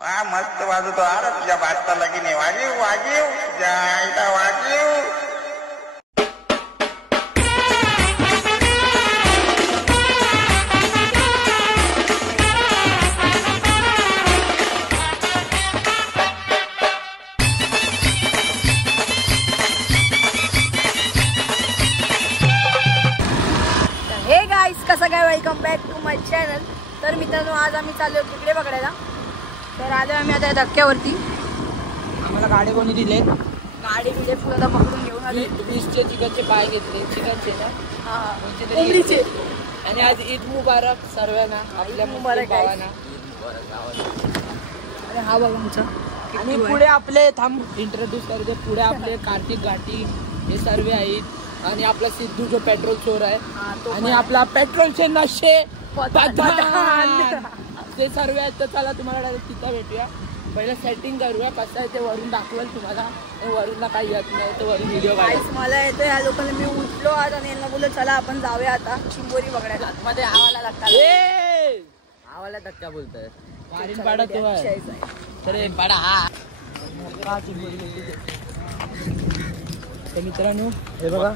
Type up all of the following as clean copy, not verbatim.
मस्त वाजवतो. अरे तुझ्या बादचा लगीन वाजीव वाजीव जायला वाजीव. हे गाईस कसं काय, welcome back to my channel. तर मित्रांनो, आज आम्ही चाललो तिकडे पकडायला. तर आलो आम्ही आता धक्क्यावरती. आम्हाला गाडी कोणी दिले? गाडी दिले फुलं पकडून घेऊन आले. 20चे चिकनचे पाय घेतले, चिकनचे ना, कोंबडीचे. आणि आज ईद मुबारक सर्वांना, आपल्या मुबारक भावांना. अरे हा बघा आमचा. आणि पुढे आपले थांब इंट्रोड्यूस करते. पुढे आपले कार्तिक घाटी हे सर्व आहेत. आणि आपला सिद्धू जो पेट्रोल चोर आहे, आणि आपला पेट्रोलचे नशे ते सर्व आहेत. तर चला तुम्हाला डायरेक्ट तिथं भेटूया. पहिलं सेटिंग करूया कसं आहे ते वरून दाखवेल तुम्हाला. वरूनला काही येत नाही तर वरून व्हिडिओ काढायचं. मला येतं ह्या लोकांना. मी उठलो आज आणि यांना बोललो चला आपण जाऊया आता चिंबोरी बघायला. मध्ये आवाला लागतात. आवाला धक्का बोलतोय वारीन पाडा तो आहे. तर पाडा हा मित्रांनो हे बघा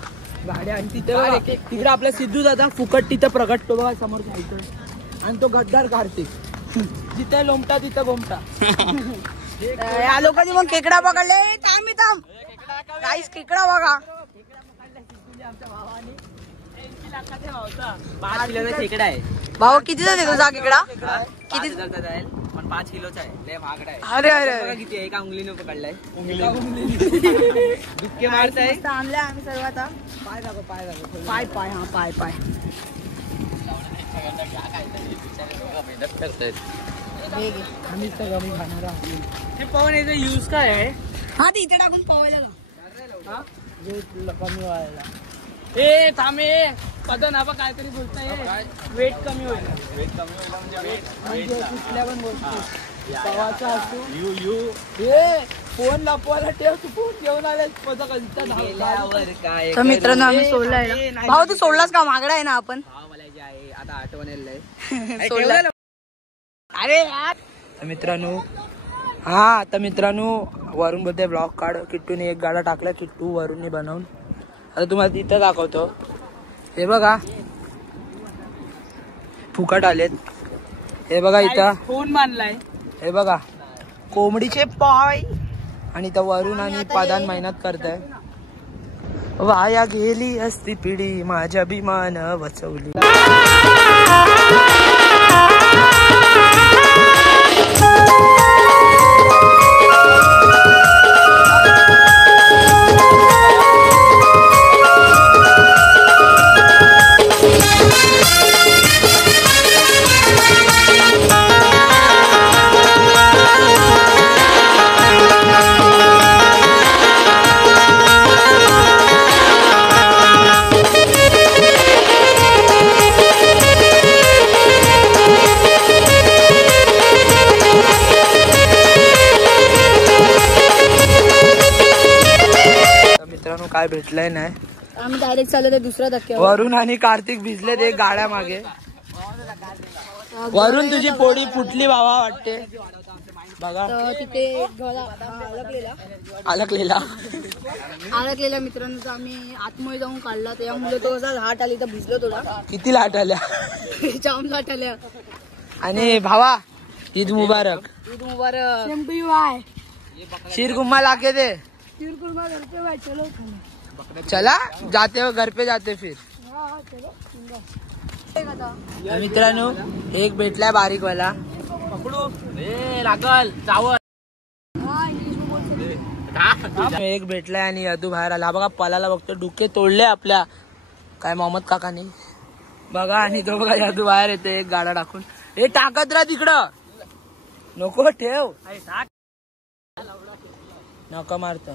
गाड्या. आणि तिथे तिकडे आपला सिद्धू दादा फुकट तिथं प्रगटतो बघा समोर साईड. आणि तो गद्दार कार्तिक जिथे लोमटा तिथं गोमटा. या लोकांनी मग खेकडा पकडले. थांब गाईस, खेकडा बघा. 5 किलोचा खेकडा आहे भाऊ. कितीचा देतो जा खेकडा? किती जाईल पण 5 किलोचा आहे. लय महागडा आहे. अरे अरे बघा किती आहे. एका उंगलीने पकडलाय. दुःखे मारताय. आणल्या आम्ही सर्व आता. पाय दाखव पाय दाखव. पाय पाय हा पाय पाय. आम्हीच तर कमी खाणार आहोत. हे पाहून याचा यूज काय आहे? हा ते इथे टाकून पवायला का? कमी व्हायला. ए थांबे पदन आपण काहीतरी बोलताय. वेट कमी होईल. वेट कमी होईल म्हणजे कुठल्या पण गोष्टी पवाचा असतो. फोन लपवायला ठेव. तू फोन घेऊन आले तर मित्रांनो आम्ही सोडलाय. भाऊ तू सोडलास का? मागडा आहे ना आपण. आता आठवण येईल. अरे यार मित्रांनो हा आता मित्रांनो वरून बोलते ब्लॉग काढ. किट्टूने एक गाडा टाकला. किट्टू वरूनने बनवून. आता तुम्हाला तिथं दाखवतो. हे बघा फुकट आलेत. हे बघा इथं फोन मानलाय. हे बघा कोंबडीचे पाय. आणि इथं वरून आणि पादान मेहनत करताय. वाया गेली असती पिढी माझ्या अभिमान वचवली. काय भेटलंय नाही. आम्ही डायरेक्ट चाललो ते दुसऱ्या धक्क्यावर. वरून आणि कार्तिक भिजले ते गाड्या मागे. वरून तुझी पोळी फुटली भावा वाटते बघा. तिथे अलकलेला मित्रांनो. तर आम्ही आतमध्ये जाऊन काढला. त्यामुळे तो लाट आली तर भिजलो थोडा. किती लाट आल्या. जाम लाट आल्या. आणि भावा ईद मुबारक. ईद मुबारक. Same to you. आहे शीरकुर्मा लाके दे. शीरकुर्मा घर पे भाई. चलो चला जाते हो घर पे जाते फिर. मित्रांनो एक भेटलाय बारीक वाला. पकडू लागल चावल. एक भेटलाय आणि यदू बाहेर आला बघा. पलाला बघतो. डुके तोडले आपल्या काय मोहम्मद काकानी बघा. आणि तो बघा यदू बाहेर येते एक गाडा टाकून. हे टाकत राहा तिकडं. नको ठेव. नका मारत.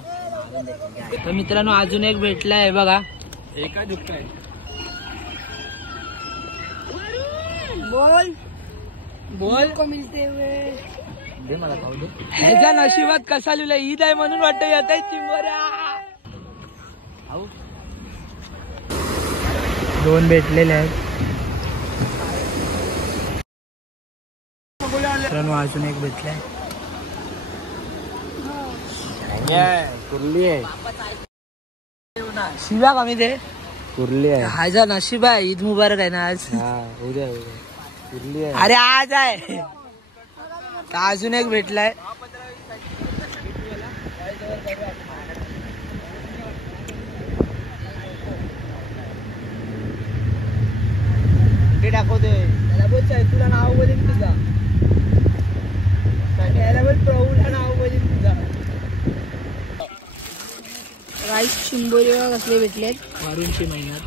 तर मित्रांनो अजून एक भेटलाय बघा. एका दुःख आहे. बोल बोल को मिलते हुए दे मला खाऊ दे. ह्याच्या नशिबात कसा लिहिला. ईद आहे म्हणून वाटतं येत आहे चिंबोऱ्या. दोन भेटलेले आहेत. मित्रांनो अजून एक भेटलाय. कुर्ली आहे शिव्या कमी दे कुर्ली आहे हायचा नशीब आहे ईद मुबारक आहे ना आज उद्या कुर्ली आहे अरे आज आहे अजून एक भेटलाय दाखवतोय त्याला बोल तुला नाव बोलेन तुझा याला बोल प्रभूला नाव बोलेन तुझा राईस चिंबोरी कसले भेटलेत मारूनची महिन्यात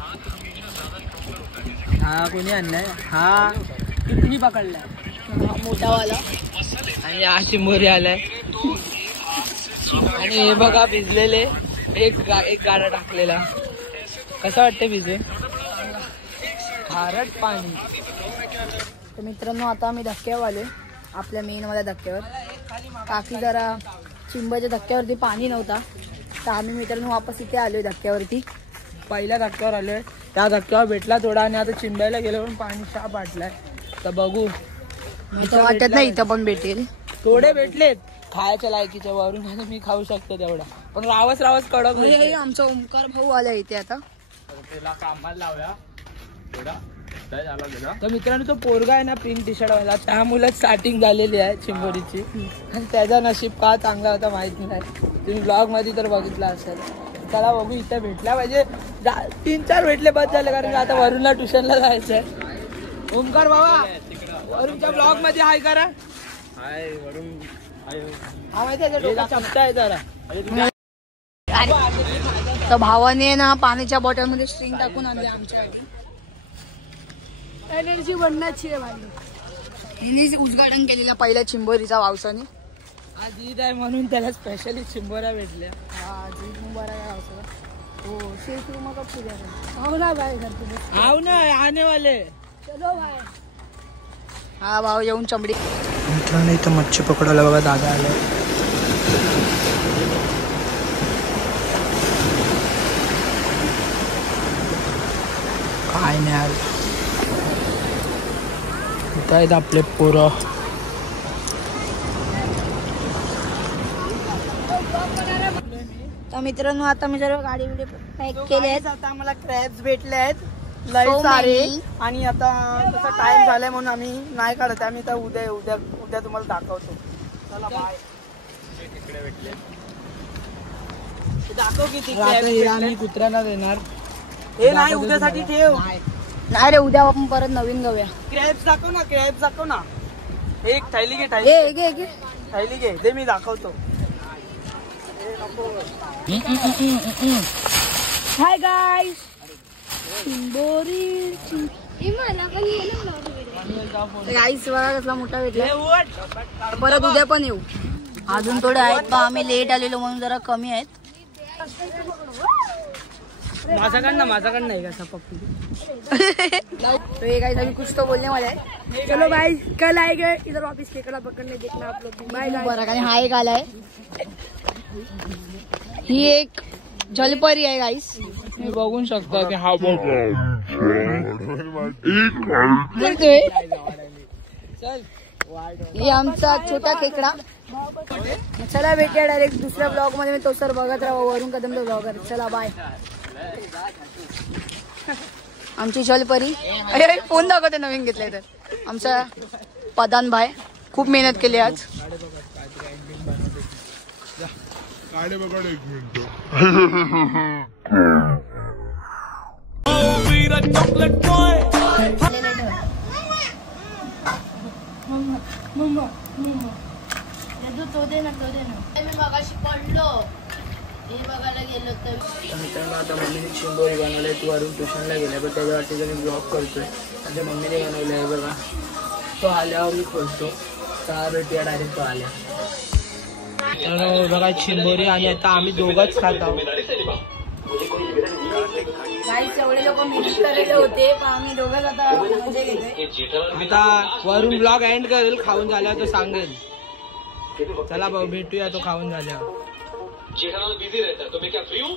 हा कोणी आणलाय हा किती पकडलाय मोठावाला आणि हा चिंबोरी आलाय आणि हे बघा भिजलेले एक गाडा टाकलेला कसं वाटतं भिजले खारट पाणी तर मित्रांनो आता आम्ही धक्क्यावर आलोय आपल्या मेन वाल्या धक्क्यावर काकी जरा चिंबाच्या धक्क्यावरती पाणी नव्हता तर आम्ही मित्रांनो वापस इथे आलोय धक्क्यावरती पहिल्या धक्क्यावर आलोय त्या धक्क्यावर भेटला थोडा आणि आता चिंबायला गेलो पण पाणी शाप वाटलाय तर बघू इथं वाटत नाही इथं पण भेटेल थोडे भेटलेत खायच्या लायकीच्या वरून आता मी खाऊ शकतो तेवढा पण रावस कडक आमचा ओमकार भाऊ आला इथे आता त्याला कामाला लावूया तर मित्रांनो तो पोरगा आहे ना पिंक टी शर्ट वाला त्यामुळे स्टार्टिंग झालेली आहे चिंबोरीची आणि त्याचा नशीब का चांगला होता माहित नाही तुम्ही ब्लॉग मध्ये तर बघितला असेल त्याला बघू इथे भेटला पाहिजे 3-4 भेटले बस झाले कारण आता वरूनला ट्युशनला जायचंय ओमकार बाबा वरूनच्या ब्लॉग मध्ये हाय करा हाय वरून हा माहिती आहे डोका चपटा आहे जरा तर भावाने ना पाण्याच्या बॉटल मध्ये स्ट्रिंग टाकून आणले आमच्यासाठी एनर्जी बनण्याची आहे भाई हिने उद्घाटन केलेला पहिल्या चिंबोरीचा वावसाने आज ईद आहे म्हणून त्याला स्पेशली चिंबोऱ्या भेटल्या हा ईद मुबारक आहे वावसाला हो शेख रूम कब पूजा हो ना भाई घर पे आओ ना आने वाले चलो भाई हा भाऊ येऊन चमडी मित्रांनो इथं मच्छी पकडायला बघा दादा आले काय नाही इथं आहेत आपले पोरं तर मित्रांनो आता मी सर्व गाडी बिडी पॅक केले आहेत आता आम्हाला क्रॅब्स भेटले आहेत लय सारे आणि आता तसा टाइम झालाय म्हणून आम्ही नाही काढत आम्ही तर उद्या तुम्हाला दाखवतो चला बाय तिकडे भेटले दाखव किती आम्ही कुत्र्यांना देणार हे नाही उद्यासाठी ठेव नाही रे उद्या आपण परत नवीन गाऊया क्रॅब्स दाखव ना एक थैली घे थैली घे ते मी दाखवतो हाय गाईस चिंबोरी गाईस बघा कसला मोठा भेटला परत उद्या पण येऊ अजून थोडे आहेत पण आम्ही लेट आलेलो म्हणून जरा कमी आहेत माझाकडनं आहे का पप्पू तो ये गाइस अभी कुछ तो बोलने वाला है चलो भाई कल आएंगे इधर वापस केकड़ा पकड़ने देखना आप लोग बाय गाइस हा एक आला आहे ही एक जलपरी आहे गाइस मी बघू शकता की हा चल हे आमचा छोटा खेकडा चला भेटूया डायरेक्ट दुसऱ्या ब्लॉग मध्ये तो सर बघत राहा वरून कदम तो ब्लॉगर चला बाय आमची जलपरी अरे फोन दाखवते नवीन घेतले तर आमचा पदान भाई खूप मेहनत केली आज मित्रांनो आता मम्मीने चिंबोरी बनवलंय तू वरून ट्युशनला गेलाय पण त्याच्यावरती जरी ब्लॉग करतोय आता मम्मीने बनवलं आहे बघा तो आल्यावर मी खोलतो चहा भेटूया डायरेक्ट तो आल्या तर बघा चिंबोरी आणि आता आम्ही दोघंच खात आहोत एवढे लोक मिक्स केलेले होते पण आम्ही दोघंच आता मजा घेतोय आता वरून ब्लॉग एंड करेल खाऊन झाल्यावर तो सांगेल चला भाऊ भेटूया तो खाऊन झाल्यावर जेठालाल बिजी रहता है तो मैं क्या फ्री हूँ